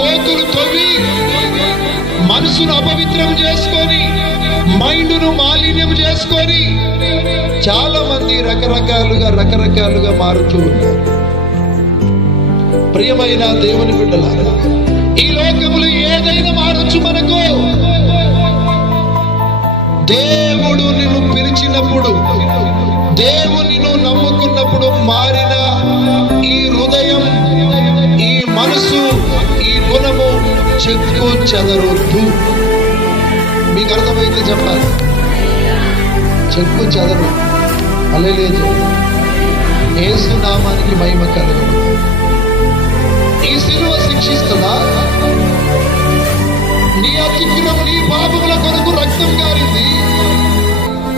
గోతులు తవ్వి మనసును అపవిత్రం చేసుకొని, మైండ్ను మాలిన్యం చేసుకొని చాలా మంది రకరకాలుగా మారుతూ ఉన్నారు. ప్రియమైన దేవుని బిడ్డలారా, ఈ లోకములు ఏదైనా మారచ్చు. మనకు దేవుడు నిన్ను పిలిచినప్పుడు, దేవుని నువ్వు నమ్ముకున్నప్పుడు మారిన ఈ హృదయం, ఈ మనసు, ఈ గుణము చెక్కు చెదరొద్దు. మీకు అర్థమైతే చెప్పాలి. చెక్కు చెదరు. హల్లెలూయా. యేసు నామానికి మహిమ కలుగును. ఈ సిలువ శిక్షిస్తుందా? నీ అతిక్రమం, నీ పాపముల కొరకు రక్తం కారింది,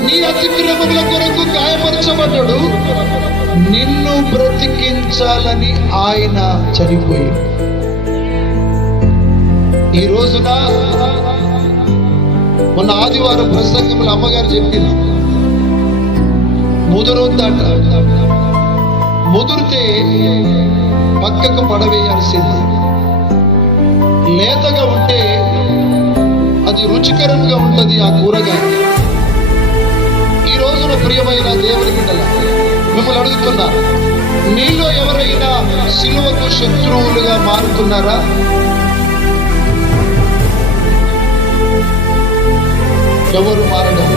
నీ అతిక్రమముల కొరకు గాయపరచబడ్డాడు. నిన్ను బ్రతికించాలని ఆయన చనిపోయాడు. ఈ రోజున మొన్న ఆదివారం ప్రసంగంలో అమ్మగారు చెప్పింది, ముదురుందట. ముదిరితే పక్కకు పడవేయాల్సింది. లేతగా ఉంటే అది రుచికరంగా ఉంటుంది ఆ కూరగాయ. ఈ రోజున ప్రియమైన దేవుని బిడ్డల, మిమ్మల్ని అడుగుతున్నా, మీలో ఎవరైనా సిలువకు శత్రువులుగా మారుతున్నారా? ఎవరు మారడం?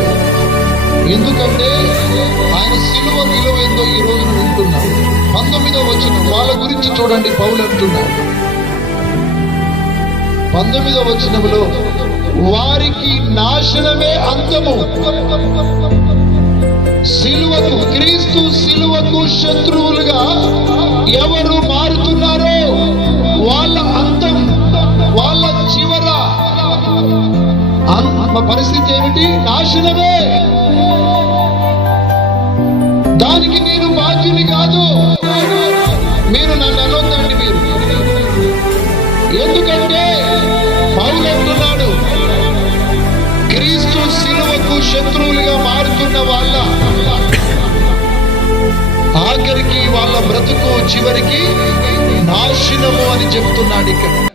ఎందుకంటే ఆయన సిలువ విలువ ఏందో ఈ రోజు వింటున్నాం. 19వ వచనం వాళ్ళ గురించి చూడండి. పౌలు అంటున్నాడు 19వ వచనంలో, వారికి నాశనమే అంతము. సిలువకు, క్రీస్తు సిలువకు శత్రువులుగా ఎవరు మారుతున్నారో వాళ్ళ అంతం, వాళ్ళ చివర పరిస్థితి ఏమిటి? నాశనమే. దానికి నేను బాధ్యుని కాదు. మీరు నన్ను అనొద్దండి. మీరు ఎందుకంటే పౌలు అంటున్నాడు, క్రీస్తు సిలువకు శత్రువులుగా మారుతున్న వాళ్ళ ఆఖరికి వాళ్ళ బ్రతుకు చివరికి నాశనము అని చెప్తున్నాడు ఇక్కడ.